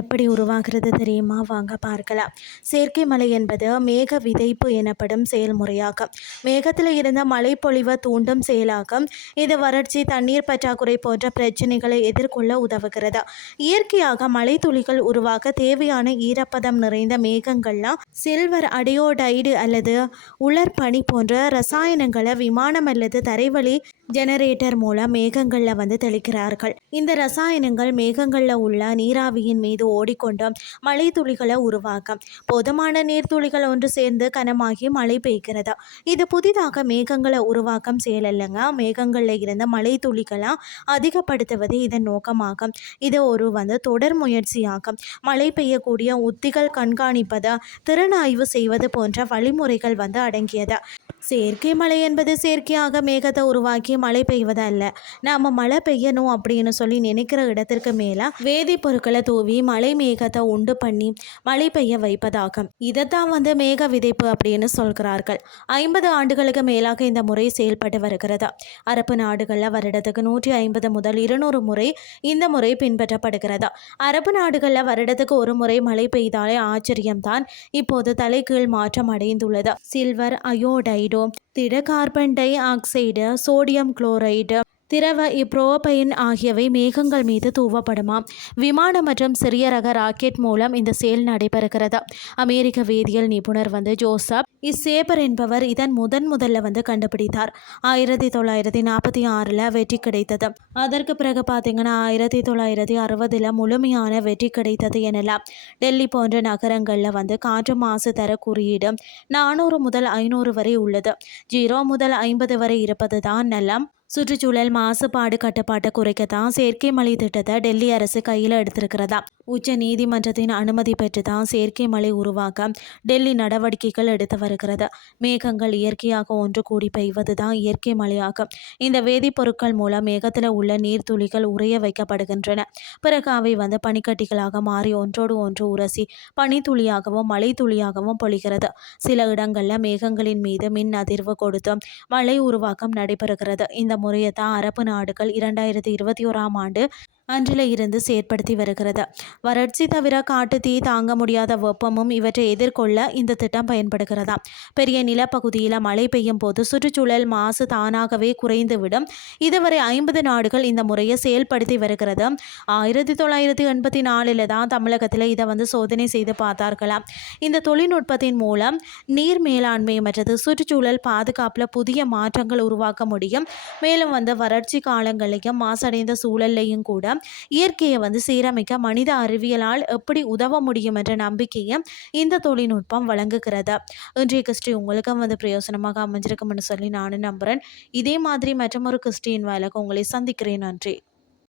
எப்படி உருவாகிறது தெரியுமா? வாங்க பார்க்கலாம். செயற்கை மழை என்பது மேக விதைப்பு எனப்படும் செயல்முறையாகும். மேகத்தில் இருந்த மழைப்பொழிவை தூண்டும் செயலாகும். இது வறட்சி, தண்ணீர் பற்றாக்குறை போன்ற பிரச்சனைகளை எதிர்கொள்ள உதவுகிறது. இயற்கையாக மழை துளிகள் உருவாக தேவையான ஈரப்பதம் நிறைந்த மேகங்கள்லாம் சில்வர் அடியோடைடு அல்லது உலர்பனி போன்ற ரசாயனங்களை விமானம் அல்லது தரைவழி ஜெனரேட்டர் மூலம் மேகங்களில் தெளிக்கிறார்கள். இந்த ரசாயனங்கள் மேகங்களில் உள்ள நீராவியின் மீது ஓடிக்கொண்டு மழை துளிகளை உருவாக்கும். போதுமான நீர்த்துளிகள் ஒன்று சேர்ந்து கனமாகி மழை பெய்கிறது. இது புதிதாக மேகங்களை உருவாக்கும் செயல் இல்லைங்க. மேகங்களில் இருந்த மழை துளிகளை அதிகப்படுத்துவது இதன் நோக்கமாகும். இது ஒரு தொடர் முயற்சியாகும். மழை பெய்யக்கூடிய உத்திகள் கண்காணிப்பது, திறனாய்வு செய்வது போன்ற வழிமுறைகள் அடங்கியது. செயற்கை மழை என்பது செயற்கையாக மேகத்தை உருவாக்கி மழை பெய்வது அல்ல. நாம் மழை பெய்யணும் அப்படின்னு சொல்லி நினைக்கிற இடத்திற்கு மேலே வேதிப்பொருட்களை தூவி மழை மேகத்தை உண்டு பண்ணி மழை பெய்ய வைப்பதாகும். இதைத்தான் மேக விதைப்பு அப்படின்னு சொல்கிறார்கள். 50 ஆண்டுகளுக்கு மேலாக இந்த முறை செயல்பட்டு வருகிறது. அரபு நாடுகளில் வருடத்துக்கு 150 முதல் 200 முறை இந்த முறை பின்பற்றப்படுகிறது. அரபு நாடுகளில் வருடத்துக்கு ஒரு முறை மழை பெய்தாலே ஆச்சரியம்தான் இப்போது தலைகீழ் மாற்றம் அடைந்துள்ளது. சில்வர் அயோடைடு, திட carbon di oxide, sodium chloride, திரவ புரோபைன் ஆகியவை மேகங்கள் மீது தூவப்படுமாம். விமானம் மற்றும் சிறிய ரக ராக்கெட் மூலம் இந்த செயல் நடைபெறுகிறது. அமெரிக்க வேதியியல் நிபுணர் ஜோசப் இசேபர் என்பவர் இதன் முதல்ல கண்டுபிடித்தார். 1946 வெற்றி கிடைத்தது. அதற்கு பிறகு பார்த்தீங்கன்னா 1960 முழுமையான வெற்றி கிடைத்தது எனலாம். டெல்லி போன்ற நகரங்களில் காற்று மாசு தர குறியீடு 400 முதல் 500 வரை உள்ளது. 0 முதல் 50 வரை இருப்பது தான் நலம். சுற்றுச்சூழல் மாசுபாடு கட்டுப்பாட்டை குறைக்கத்தான் செயற்கை மழை திட்டத்தை டெல்லி அரசு கையில் எடுத்திருக்கிறதா. உச்ச நீதிமன்றத்தின் அனுமதி பெற்று தான் செயற்கை மழை உருவாக்க டெல்லி நடவடிக்கைகள் எடுத்து வருகிறது. மேகங்கள் இயற்கையாக ஒன்று கூடி பெய்வது தான் இயற்கை மழையாகும். இந்த வேதிப்பொருட்கள் மூலம் மேகத்தில் உள்ள நீர்த்துளிகள் உறைய வைக்கப்படுகின்றன. பிறகு அவை பனிக்கட்டிகளாக மாறி ஒன்றோடு ஒன்று உரசி பனித்துளியாகவும் மழை துளியாகவும் பொழிகிறது. சில இடங்களில் மேகங்களின் மீது மின் அதிர்வு கொடுத்து மழை உருவாக்கம் நடைபெறுகிறது. இந்த முறையை தான் அரபு நாடுகள் 2021ஆம் ஆண்டு அன்றில் இருந்து செயற்படுத்தி வருகிறது. வறட்சி தவிர காட்டு தீ, தாங்க முடியாத வெப்பமும் இவற்றை எதிர்கொள்ள இந்த திட்டம் பயன்படுகிறதா. பெரிய நிலப்பகுதியில் மழை பெய்யும் போது சுற்றுச்சூழல் மாசு தானாகவே குறைந்துவிடும். இதுவரை 50 நாடுகள் இந்த முறையை செயல்படுத்தி வருகிறது. 1984 தான் தமிழகத்தில் இதை சோதனை செய்து பார்த்தார்களாம். இந்த தொழில்நுட்பத்தின் மூலம் நீர் மேலாண்மை மற்றது சுற்றுச்சூழல் பாதுகாப்பில் புதிய மாற்றங்கள் உருவாக்க முடியும். மேலும் வறட்சி காலங்களையும் மாசடைந்த சூழலையும் கூட இயற்கையை சீரமைக்க மனித அறிவியலால் எப்படி உதவ முடியும் என்ற நம்பிக்கையை இந்த தொழில்நுட்பம் வழங்குகிறது. இன்றைய கிறிஸ்டி உங்களுக்கு பிரயோசனமாக அமைஞ்சிருக்கும்னு சொல்லி நானும் நம்புகிறேன். இதே மாதிரி மற்றொரு கிறிஸ்டியின் வேலைக்கு உங்களை சந்திக்கிறேன். நன்றி.